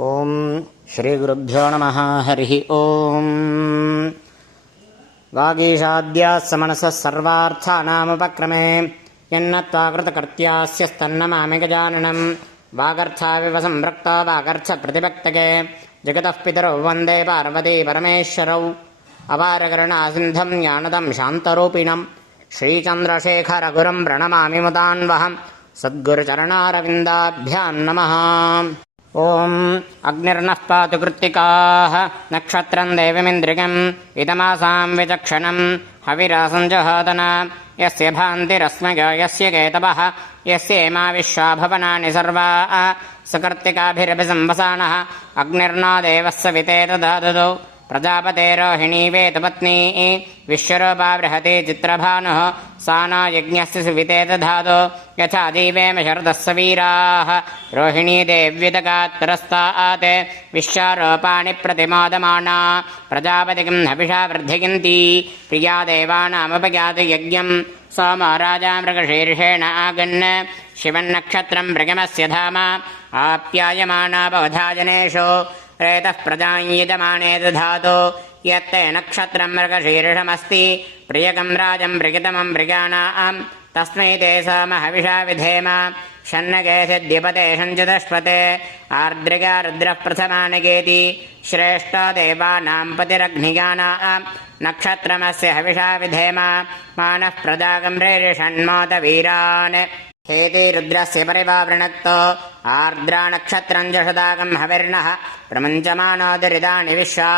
ఓం శ్రీ గురుభ్యో నమః. హరి ఓం. వాగీషాద్యాస్స మనసః సర్వార్థానాముపక్రమే యన్నత్వా కృతకర్త్యాస్యస్తన్నమామి గజాననం. వాగర్థావివ సంపృక్తో వాగర్థ ప్రతిపక్తకే జగతః పితరౌ వందే పార్వతీ పరమేశ్వరౌ. అపారకరుణాసింధం జ్ఞానదం శాంతరూపిణం శ్రీచంద్రశేఖరగురుం ప్రణమామి ముదాన్వహం. సద్గురుచరణారవిందాభ్యాం నమః. ఓం అగ్నిర్నః పాతు కృత్తికాః నక్షత్రం దేవమింద్రికం ఇదమాసాం విచక్షణం హవిరాసం జహాతన. యస్య భాంతిరస్మయో యస్య కేతవః యస్యేమా విశ్వా భవనాని సర్వాః సకర్తికాభిరభిసంవసానః. అగ్నిర్నో దేవः సవితే దదాతు ప్రజాపతే రోహిణీ వేదపత్నీ విశ్వరూపా బృహతి చిత్రభానుః. సా नो యజ్ఞస్య సువితే దధాతు యథా జీవేమ శరదస్స వీరాः. రోహిణీ దేవ్యుదగాత్రస్తాత్ విశ్వారూపాణి ప్రతిమోదమానా. ప్రజాపతికిం హవిషా వృద్ధియంతి ప్రియా దేవానాముపయాతు యజ్ఞం. సోమో రాజా మృగశీర్షేణ ఆగన్ శివన్నక్షత్రం మృగమస్య ధామ. ఆప్యాయమానా బవధాజనేషు రేతః ప్రజాయజమానే దధాతు. యత్తే నక్షత్రం మృగశీర్షమస్తి ప్రియకం రాజం మృగితమం మృగాణాం తస్మై తే సోమ హవిషా విధేమ. షన్నగే సిద్ధిపతే షञ्चतुष्पते ఆర్ద్రిగా రుద్రః ప్రథమానగేతి. శ్రేష్టో దేవానాం పతిరగ్నిగానాం నక్షత్రమస్య హవిషా విధేమ. మానః ప్రజాగం రేరిషణ్మోత వీరాన్. హేతి రుద్రస్య పరివావృణక్తో ఆర్ద్రా నక్షత్రం జషదాగం హవిర్నః. ప్రముంచమానోదరిదాని విశ్వా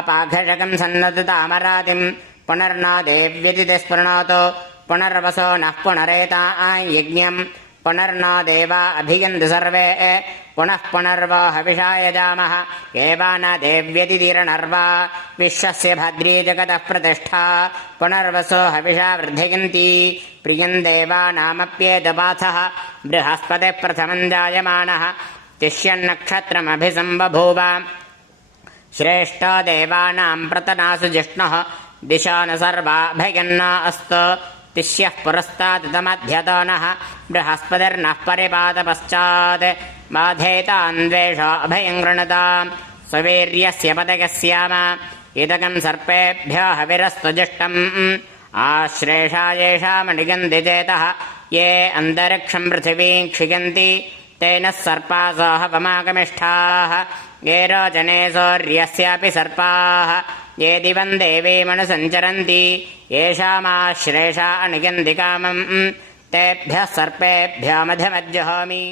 అపాఘషకం సన్నదుతామరాతిం. పునర్నో దేవ్యతిథి స్పృణోతు పునర్వసో నః పునరేతాం యజ్ఞం. పునర్నో దేవా అభియంతు సర్వే పునః పునర్వో హవిషా యజామః. ఏవా న దేవ్యతిథిరనర్వా విశ్వస్య భద్రీ జగతః ప్రతిష్ఠా. పునర్వసో హవిషా వృద్ధియంతి ప్రియం దేవానామప్యేతపాథః. బృహస్పతిః ప్రథమం జాయమానః తిష్యన్నక్షత్రమభిసంబభూవ. శ్రేష్టో దేవానాం ప్రతనాసు జిష్ణుః దిశాను సర్వాభయన్నా అస్తు. తిష్యః పురస్తాదమధ్యతో నః బృహస్పతిర్నః పరిపాత పశ్చాత్. బాధేతాన్వేషో అభయం గృణతాం స్వవీర్యస్య పదకస్యామ. ఇదకం సర్పేభ్యో హవిరస్తు జిష్టం ఆశ్లేషా యేషామణిగంతి చేతః. ఏ అంతరిక్షం పృథివీం క్షిగంతి తేన సర్పాసో హవమాగమిష్ఠాః. ఏ రోచనే సూర్యస్యాపి సర్పాః. ఏ దివం దేవీమనుసంచరంతి యేషామాశ్లేషా అణిగంతి కామం. తేభ్యః సర్పేభ్యో మధ్యమజ్జహామి.